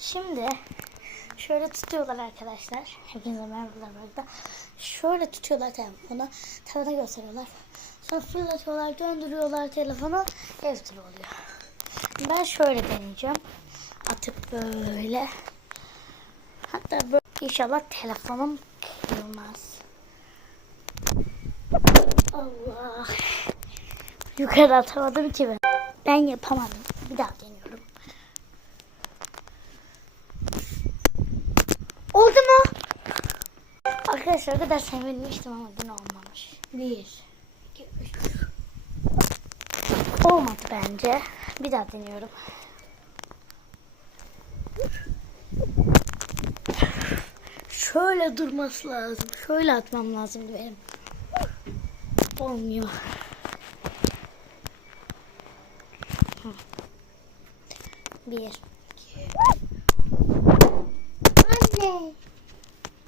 Şimdi şöyle tutuyorlar arkadaşlar. Hepinize merhabalar burada. Şöyle tutuyorlar telefonu. Telefona gösteriyorlar. Sonra fırlatıyorlar, döndürüyorlar telefonu. Ev turu oluyor. Ben şöyle deneyeceğim. Atıp böyle. Hatta böyle inşallah telefonum kırılmaz. Allah. Yukarı atamadım ki ben. Ben yapamadım. Bir daha deniyorum. Oldu mu? Arkadaşlar o kadar sevinmiştim ama yine olmamış. 1, 2, 3. Olmadı bence. Bir daha deniyorum. Şöyle durması lazım. Şöyle atmam lazım benim. Olmuyor. Bir, iki. Anne.